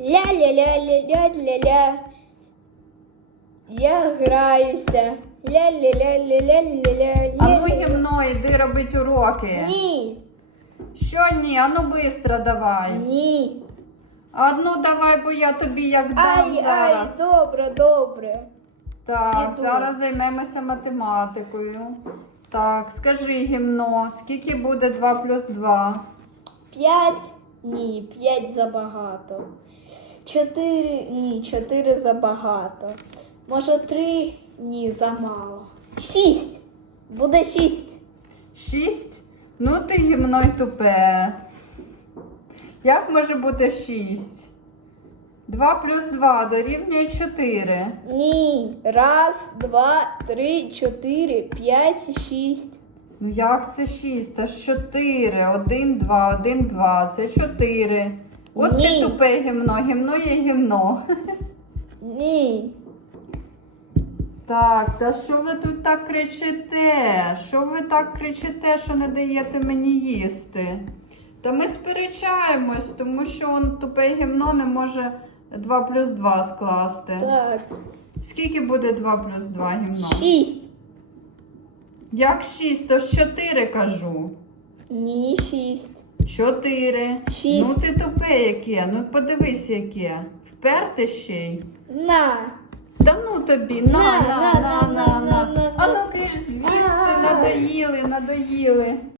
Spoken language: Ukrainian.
Ля-ля-ля-ля-ля-ля-ля. Я граюся. Ля-ля-ля-ля-ля-ля-ля. А ну гімно, іди робить уроки. Ні. Що ні? А ну бистро давай. Ні. А ну давай, бо я тобі як дам Ай, ай, зараз. добре, добре. Так, Іду. зараз займемося математикою. Так, скажи гімно, скільки буде 2 плюс 2? П'ять? Ні, п'ять забагато. Чотири? Ні, чотири забагато. Може, три? Ні, замало. Шість. Буде шість. 6? Ну ти гімно й тупе. Як може бути 6? 2 плюс 2 дорівнює 4. Ні. Раз, два, три, чотири, п'ять, шість. Ну як це 6? Та ж 4. 1, 2, 1, 2. Це 4. От Ні. ти тупе гімно, гімно є гімно. Ні. Так, та що ви тут так кричите? Що ви так кричите, що не даєте мені їсти? Та ми сперечаємось, тому що он тупе гімно не може 2 плюс 2 скласти. Так. Скільки буде 2 плюс 2 гімно? 6. Як 6? То 4 кажу. Ні, 6. Чотири. Ну, Шість. Ну ти тупе яке. Ну подивись яке. Вперте ще й. На. Та ну тобі. На, на, на, на, на. на. А ну киш звідси надоїли, надоїли.